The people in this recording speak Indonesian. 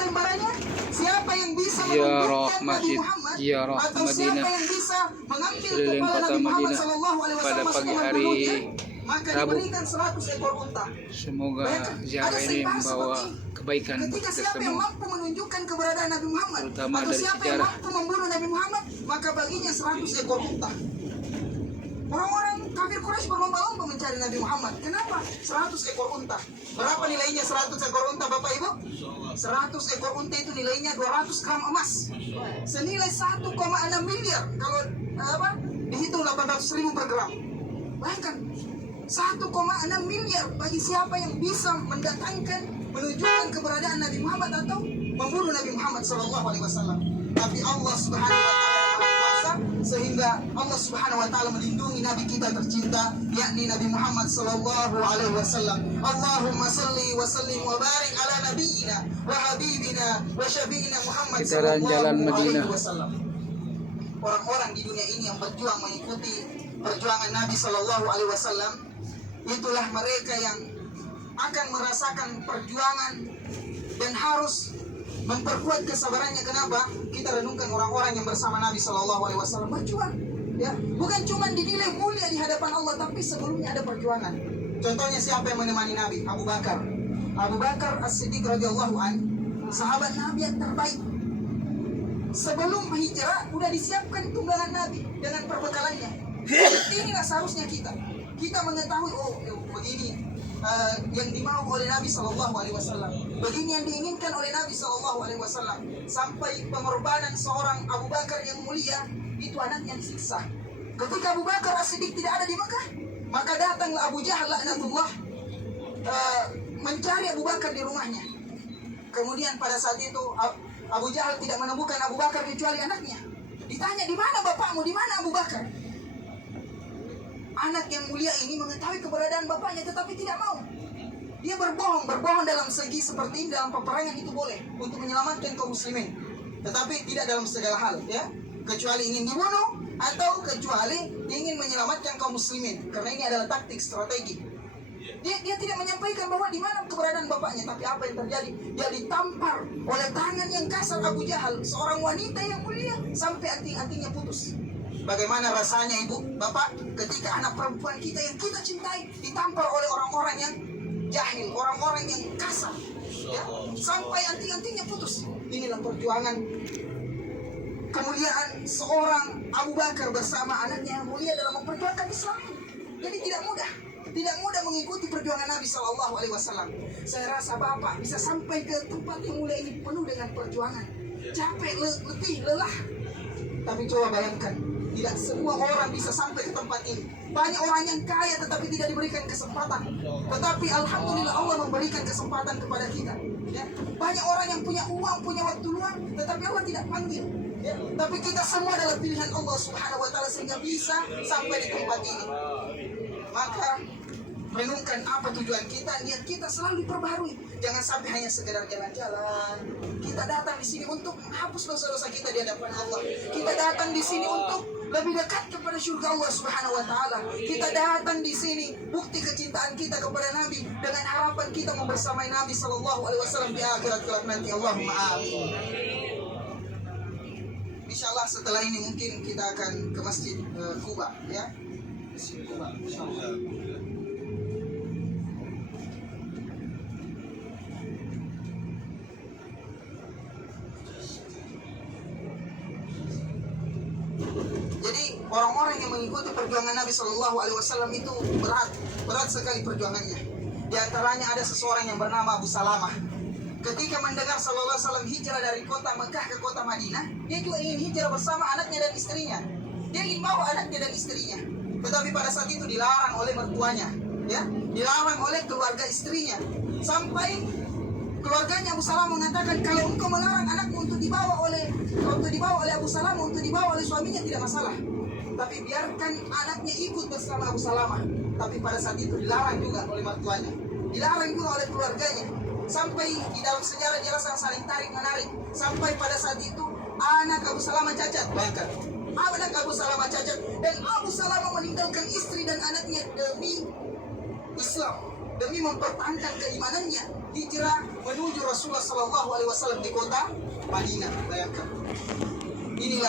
gambarannya? Siapa yang bisa Ziarah menunjukkan Nabi Masjid Muhammad Ziarah atau Madinah siapa yang bisa mengambil keliling kepala kota Nabi Muhammad Madinah sallallahu alaihi pada wasallam pagi sebelum hari membunuhnya, maka Rabu. diberikan 100 ekor unta. Semoga Bayangkan, ziarah ada ini sejarah membawa seperti kebaikan buat ketika kita siapa yang semua, mampu menunjukkan keberadaan Nabi Muhammad terutama atau dari siapa yang sejarah. mampu membunuh Nabi Muhammad, maka baginya 100 ekor unta. Orang-orang kafir Quraisy berlomba-lomba mencari Nabi Muhammad. Kenapa? 100 ekor unta. Berapa nilainya 100 ekor unta, Bapak Ibu? 100 ekor unta itu nilainya 200 gram emas. Senilai 1,6 miliar. Kalau dihitung 800.000 per gram. Bayangkan, 1,6 miliar bagi siapa yang bisa mendatangkan, menunjukkan keberadaan Nabi Muhammad atau membunuh Nabi Muhammad SAW. Tapi Allah Subhanahu wa taala Maha Kuasa, sehingga Allah Subhanahu wa taala melindungi nabi kita tercinta, yakni Nabi Muhammad sallallahu alaihi wasallam. Allahumma salli wa sallim wa barik ala nabiyyina wa habibina wa syafi'ina Muhammad Sekitaran Jalan sallallahu Madinah. alaihi wasallam. Orang-orang di dunia ini yang berjuang mengikuti perjuangan Nabi sallallahu alaihi wasallam, itulah mereka yang akan merasakan perjuangan dan harus memperkuat kesabarannya. Kenapa? Kita renungkan orang-orang yang bersama Nabi Shallallahu Alaihi Wasallam berjuang, ya, bukan cuma dinilai mulia di hadapan Allah, tapi sebelumnya ada perjuangan. Contohnya siapa yang menemani Nabi? Abu Bakar. Abu Bakar As-Siddiq radhiyallahu anhu, sahabat Nabi yang terbaik. Sebelum hijrah udah disiapkan tunggangan Nabi dengan perbekalannya. Inilah seharusnya kita mengetahui, oh begini yang dimau oleh Nabi Shallallahu Alaihi Wasallam, begini yang diinginkan oleh Nabi Shallallahu Alaihi Wasallam, sampai pengorbanan seorang Abu Bakar yang mulia itu anaknya disiksa. Ketika Abu Bakar As-Siddiq tidak ada di Mekah, maka datanglah Abu Jahal laknatullah mencari Abu Bakar di rumahnya. Kemudian pada saat itu Abu Jahal tidak menemukan Abu Bakar kecuali anaknya. Ditanya, di mana bapakmu, di mana Abu Bakar? Anak yang mulia ini mengetahui keberadaan bapaknya tetapi tidak mau. Dia berbohong dalam segi seperti ini, dalam peperangan itu boleh untuk menyelamatkan kaum muslimin, tetapi tidak dalam segala hal, ya, kecuali ingin dibunuh atau kecuali ingin menyelamatkan kaum muslimin, karena ini adalah taktik strategi. Dia tidak menyampaikan bahwa di mana keberadaan bapaknya, tapi apa yang terjadi? Dia ditampar oleh tangan yang kasar Abu Jahal, seorang wanita yang mulia, sampai anting-antingnya putus. Bagaimana rasanya ibu, bapak, ketika anak perempuan kita yang kita cintai ditampar oleh orang-orang yang jahil, orang-orang yang kasar, ya, sampai anting-antingnya putus. Inilah perjuangan kemuliaan seorang Abu Bakar bersama anaknya yang mulia dalam memperjuangkan Islam. Jadi tidak mudah mengikuti perjuangan Nabi Shallallahu Alaihi Wasallam. Saya rasa bapak bisa sampai ke tempat yang mulia ini penuh dengan perjuangan, capek, letih, lelah. Tapi coba bayangkan, tidak semua orang bisa sampai ke tempat ini. Banyak orang yang kaya tetapi tidak diberikan kesempatan. Tetapi alhamdulillah Allah memberikan kesempatan kepada kita, ya. Banyak orang yang punya uang, punya waktu luang, tetapi Allah tidak panggil, ya. Tapi kita semua adalah pilihan Allah Subhanahu wa taala sehingga bisa sampai di tempat ini. Maka renungkan apa tujuan kita, niat kita selalu diperbaharui. Jangan sampai hanya sekedar jalan-jalan. Kita datang di sini untuk menghapus dosa-dosa kita di hadapan Allah. Kita datang di sini untuk lebih dekat kepada surga Allah Subhanahu wa taala. Kita datang di sini bukti kecintaan kita kepada Nabi dengan harapan kita membersamai Nabi sallallahu alaihi wasallam di akhirat kelak nanti. Allahumma amin. Insyaallah setelah ini mungkin kita akan ke Masjid Quba, ya. Masjid Quba insyaallah. Jadi orang-orang yang mengikuti perjuangan Nabi Shallallahu Alaihi Wasallam itu berat sekali perjuangannya. Di antaranya ada seseorang yang bernama Abu Salamah. Ketika mendengar Sallallahu Alaihi Wasallam hijrah dari kota Mekah ke kota Madinah, dia juga ingin hijrah bersama anaknya dan istrinya. Dia ingin bawa anaknya dan istrinya, tetapi pada saat itu dilarang oleh mertuanya, ya, dilarang oleh keluarga istrinya. Sampai keluarganya Abu Salamah mengatakan, kalau engkau melarang anakmu untuk dibawa oleh Abu Salamah, untuk dibawa oleh suaminya, tidak masalah. Tapi biarkan anaknya ikut bersama Abu Salamah. Tapi pada saat itu dilarang juga oleh mertuanya, dilarang juga oleh keluarganya. Sampai di dalam sejarah jelaskan saling tarik menarik. Sampai pada saat itu anak Abu Salamah cacat. Bayangkan, anak Abu Salamah cacat, dan Abu Salamah meninggalkan istri dan anaknya demi Islam. demi mempertahankan keimanannya, hijrah menuju Rasulullah SAW di kota Madinah. Bayangkan. Inilah